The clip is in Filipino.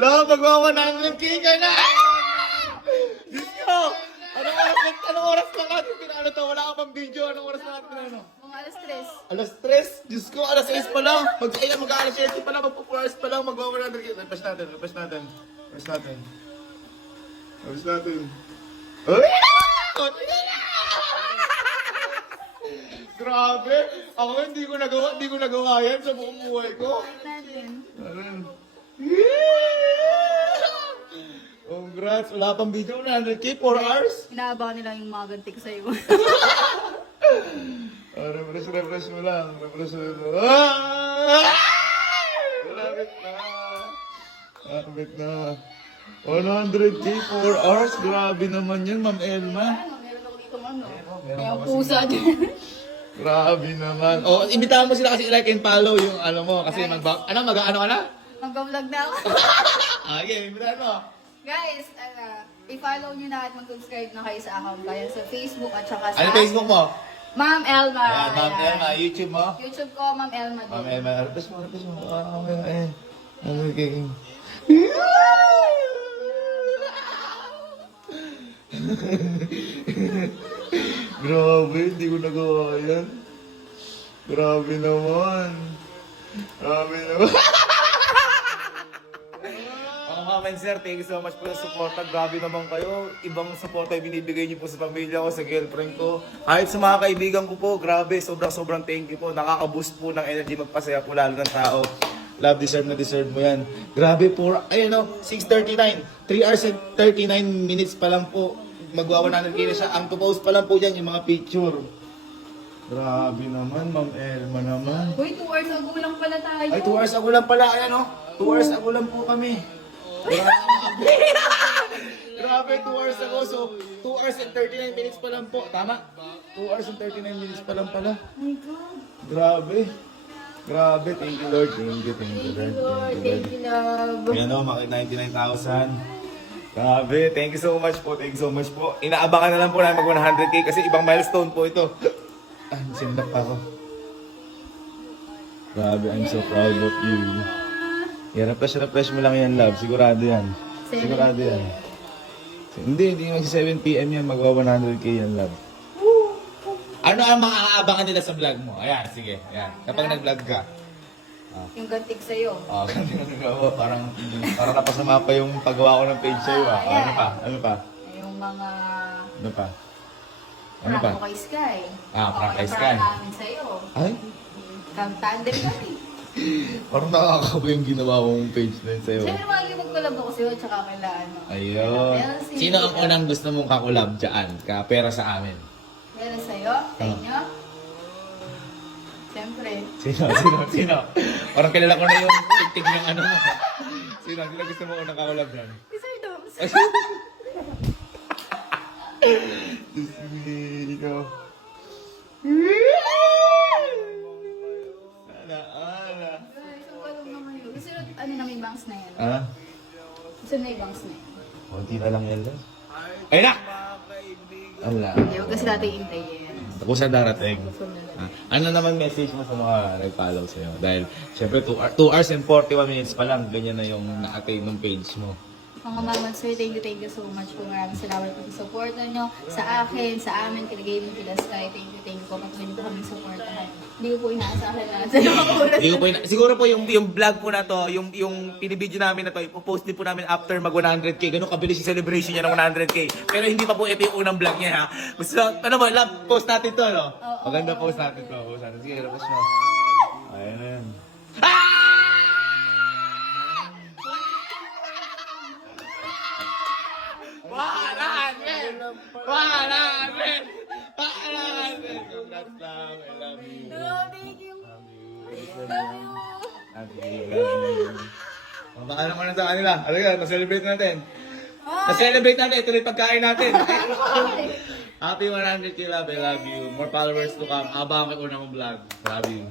Love, magwa-100k ka na! Diyos ko! Anong oras na natin pinano to? Wala ka pang video. Anong oras na natin pinano? Mga alas 3. Alas 3? Diyos ko, alas 6 pa lang. Mag-alas 7 pa lang. Mag-4 hours pa lang. Magwa-100k. Repass natin. Uy! Grabe! Ako hindi ko nagawa yan sa buong buhay ko. Natin. Congrats! Wala pang video na 100k, 4 hours. Inaabangan nila yung mga ganti ko sa iyo. Refresh mo lang. Malapit na. 100k, 4 hours. Grabe naman yan, Ma'am Elma. Meron ako dito ano. Kaya pusa din. Grabe naman. Oh, imbitahan mo sila kasi like and follow yung ano mo. Kasi mag-ano ka na? Mag-vlog na ako. Okay, imbitahan mo. Guys, i-follow nyo na at mag-subscribe na kayo sa account kaya sa Facebook at saka sa... Ano Facebook mo? Ma'am Elma. Ayan, Ma'am Ayan. Elma. YouTube mo? YouTube ko, Ma'am Elma din. Ma'am Elma. Repass mo. Okay. Okay. Grabe, hindi ko nagawa yan. Grabe naman. Mga comment sir, thank you so much po sa support. Grabe naman kayo. Ibang support ay binibigay niyo po sa pamilya ko, sa girlfriend ko. Kahit sa mga kaibigan ko po, grabe, sobrang thank you po. Nakaka-boost po ng energy, magpasaya po lalo ng tao. Love, deserve mo yan. Grabe po, ayun o, 6:39. 3 hours and 39 minutes pa lang po. Magwa-100k na siya. Ang to-post pa lang po dyan yung mga picture. Grabe naman, Ma'am Elma naman. Uy, 2 hours ago lang pala tayo. Ay, 2 hours ago lang pala. Ayan o, 2 hours ago lang po kami. Grabe, 2 hours ago. So, 2 hours and 39 minutes pa lang po. Tama? 2 hours and 39 minutes pa lang pala. Oh my God. Grabe. Thank you, Lord. Thank you, Lord. Lord, thank you, love. Ayan o, maki 99,000. Grabe, thank you so much po. Inaabangan na lang po namin mag 100k kasi ibang milestone po ito. Sindak pa ako. Grabe, I'm so proud of you. Yeah, refresh mo lang yan, love. Sigurado yan. Hindi mag 7 PM yan. Magwa 100k yan, love. Ano ang mga aabangan nila sa vlog mo? Ayan, sige. Ayan. Kapag nag-vlog ka. Yung gantik sa'yo. Ganti na nagawa. Parang napasama pa yung paggawa ko ng page sa'yo. Ano pa? Yung mga... Ano pa? Prank ko kay Sky. Prank kay Sky. Prank namin sa'yo. Ay? Tandem kami. Parang nakakaba yung ginawa kong page na yun sa'yo. Siyempre mga mag-collab ako sa'yo at saka kaila ano. Ayun. Sino ang unang gusto mong kakulab dyan? Kapera sa amin. Meron sa'yo? Sa inyo? Siyempre. Sino? Parang kilala ko na yung tig ng ano mo. Sino gusto mo unang kakulab dyan? Si Sir Doms. Ikaw. Ala. Guys, ang walang naman yun. Gusto nyo, ano namin bangs na yan? Ha? Gusto nyo yung bangs na yan? Kunti na lang yan. Ay na! Ala. Hindi, huwag kasi natin hintayin. Ako sa darating. Gusto nyo lang. Ano naman message mo sa mga nag-follow sa'yo? Dahil, syempre, 2 hours and 41 minutes pa lang, ganyan na yung na-attain ng page mo. Mga mama, sir, thank you so much po. Maraming salamat po sa support nyo sa akin, sa amin, kila Gaming, kila Sky. Thank you po. Patuloy nyo po kaming supportahan. Hindi ko po inaasahan na sa mga oras. Siguro po yung vlog po na to, yung pinibideo namin na to, ipopost din po namin after mag 100k. Ganun kabilis yung celebration niya ng 100k. Pero hindi pa po ito yung unang vlog niya ha. Gusto, ano ba, love, post natin to, no? Maganda post natin to. Sige, post mo. Ayan. Wala! Congrats, love. I love you. Thank you. Baka naman na sa kanila. Ano yan? Na-celebrate natin. Na-celebrate natin. Ito rin pagkain natin. Happy 100k, love. I love you. More followers to come. Abangan ko unang vlog. Love you.